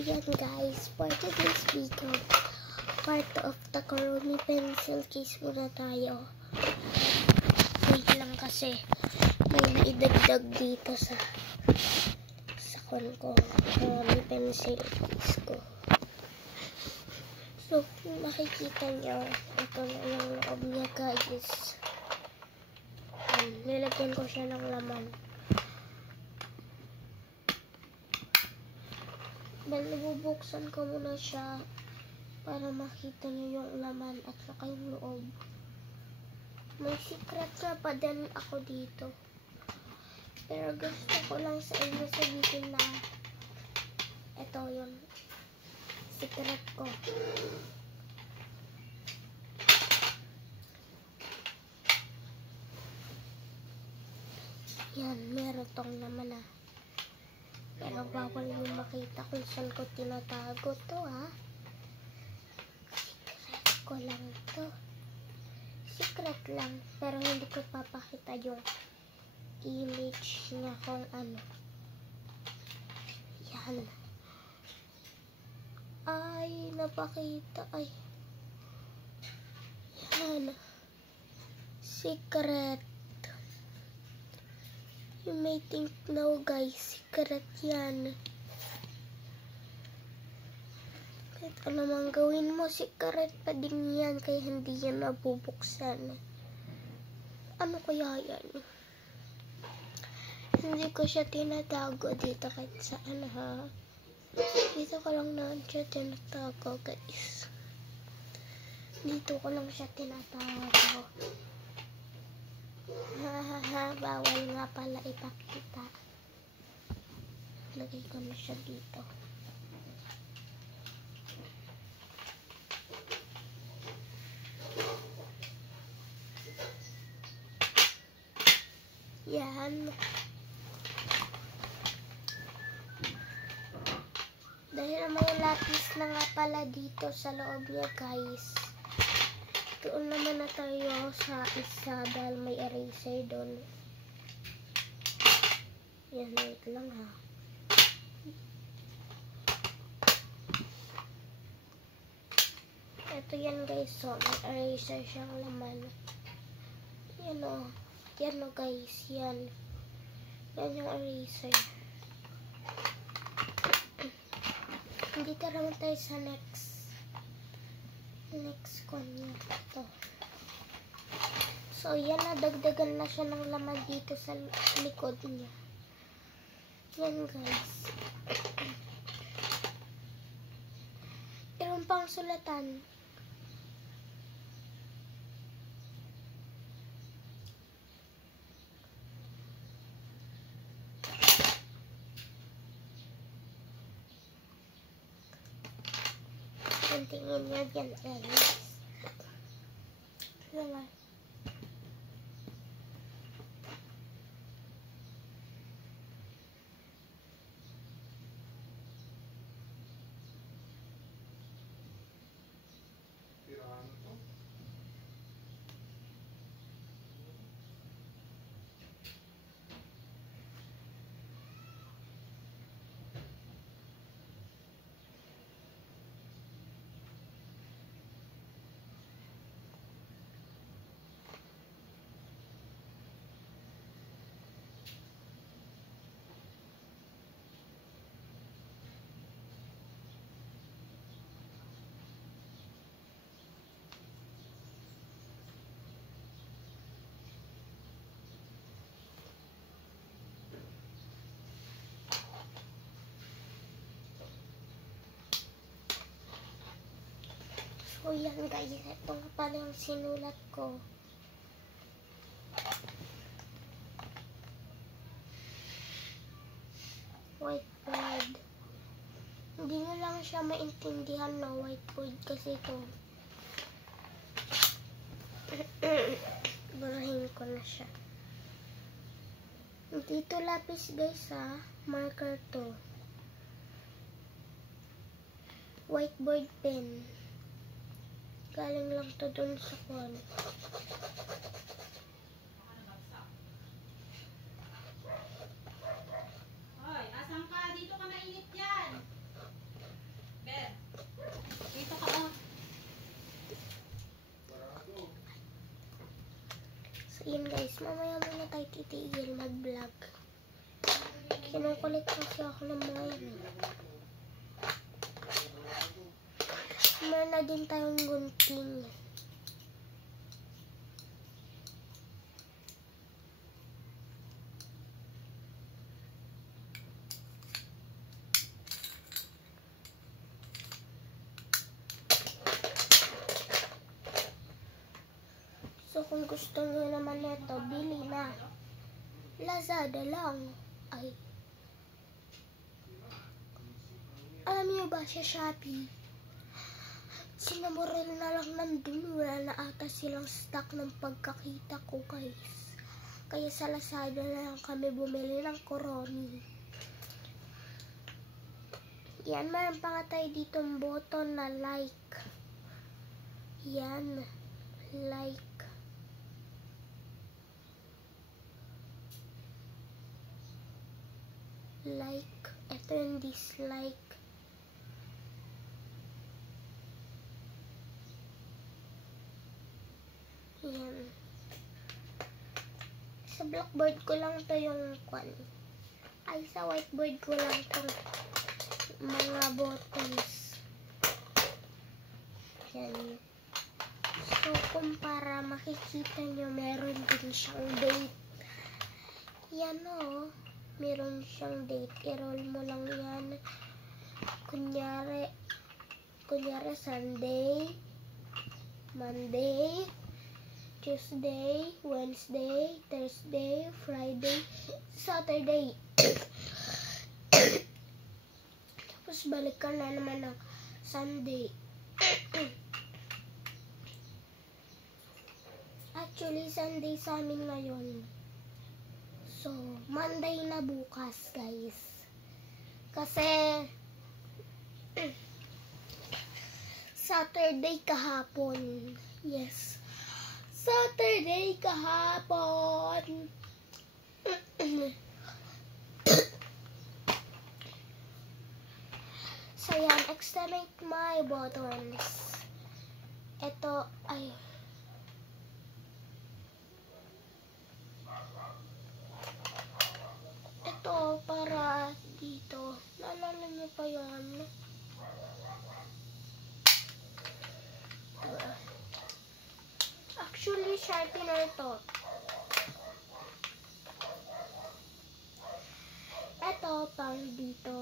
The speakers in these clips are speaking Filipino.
yan guys, for today's video, part of the Kuromi pencil case muna tayo. Wait lang kasi may naidagdag dito sa Kuromi pencil case ko. So, kung makikita nyo, ito na yung loob niya guys. Nilagyan ko siya ng laman. Bubuksan ko muna siya para makita nyo yung laman at saka yung loob. May secret nga pa din ako dito. Pero gusto ko lang sa inyo sabihin na ito yung secret ko. Yan, meron tong laman na. Pero bawal yung makita kung saan ko tinatago to Secret ko lang to. Secret lang. Pero hindi ko papakita yung image niya kung ano. Yan. Ay, napakita. Ay. Yan. Secret. You may think now guys, secret yan. Kahit ano mang gawin mo, secret pa din yan, kaya hindi yan nabubuksan. Ano kaya yan? Hindi ko siya tinatago dito kahit saan Dito ko lang naman siya tinatago guys. Dito ko lang siya tinatago. Bawal nga pala ipakita. Lagay ko na siya dito. Yan. Dahil may lapis na nga pala dito sa loob niya guys. Doon naman na tayo sa isa dahil may eraser doon. Yan, wait lang Ito yan guys, so may eraser siyang laman. Yan yan guys, yan. Yan yung eraser. Dito naman tayo sa next one niya. Ito. So, yan dagdagan na siya ng laman dito sa likod niya. Yan guys. Meron pang sulatan. Tingin nyo dyan guys. Wala. So yan guys, ito nga pala yung sinulat ko. Whiteboard. Hindi nyo lang siya maintindihan na whiteboard kasi ito. Barahin ko na siya. Dito lapis guys marker to. Whiteboard pen. Galing lang to dun sa kwan. Hoy, asan ka? Dito ka mainit yan. Yan guys, mamaya muna tayo titigil mag-vlog. Kinukulit kasi ako ng mga yan. Meron na din tayong gunting. So kung gusto nyo naman nito, bili na. Lazada lang. Ay. Alam niyo ba sa Shopee? Sinamuril na lang nandun. Wala na ata silang stock ng pagkakita ko guys. Kaya sa Lazada na lang kami bumili ng Kuromi. Yan, meron pa nga tayo ditong button na like. Yan. Like. Like. Ito yung dislike. Yan. Sa blackboard ko lang to yung kwan. Ay, sa whiteboard ko lang to mga buttons. Yan. So, kung para makikita nyo, meron din siyang date. Yan o. Meron siyang date. I-roll mo lang yan. Kunyari Sunday, Monday, Tuesday, Wednesday, Thursday, Friday, Saturday. Tapos balik ka na naman ng Sunday. Actually, Sunday sa amin ngayon. So, Monday na bukas, guys. Kasi, Saturday kahapon. Yes. Saturday kahapon. So, yan. Externate my buttons. Ito, ay... Ito, para dito. Naalala niyo pa yun? Actually, sharpener to. Ito, pang dito.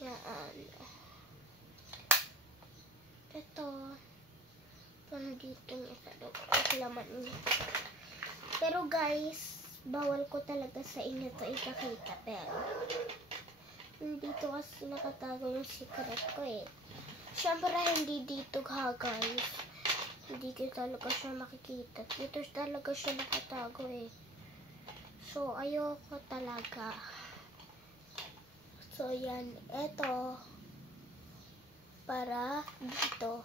Yan. Ito, pang dito niya sa laman niya. Pero guys, bawal ko talaga sa inyo to ipakita. Pero, dito kasi nakatago yung secret ko eh. Siyempre, hindi dito ha guys. Hindi ko talaga siya makikita. Dito talaga siya nakatago eh. So, ayoko talaga. So, yan. Ito, para dito.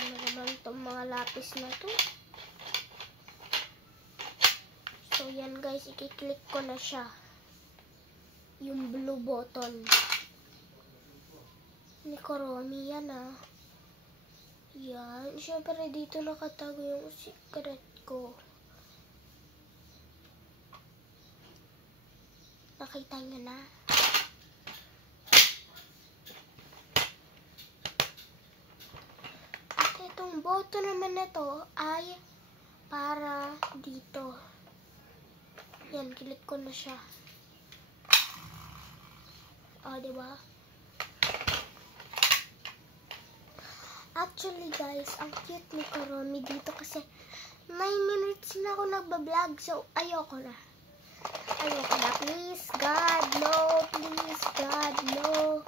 Ano naman itong mga lapis na to? So, yan guys. I-click ko na siya. Yung blue button. Ni Kuromi yan ah. Yan. Siyempre dito nakatago yung secret ko. Nakita nyo na. At itong button naman na to ay para dito. Yan. Click ko na siya. O, diba? Actually guys, ang cute ni Kuromi dito kasi 9 minutes na ako nagbablog. So, ayoko na. Ayoko na. Please, God, no. Please, God, no.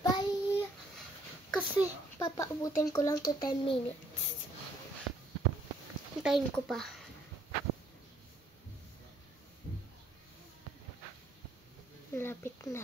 Bye. Kasi, papaabutin ko lang to 10 minutes. Hintayin ko pa. Lapit na.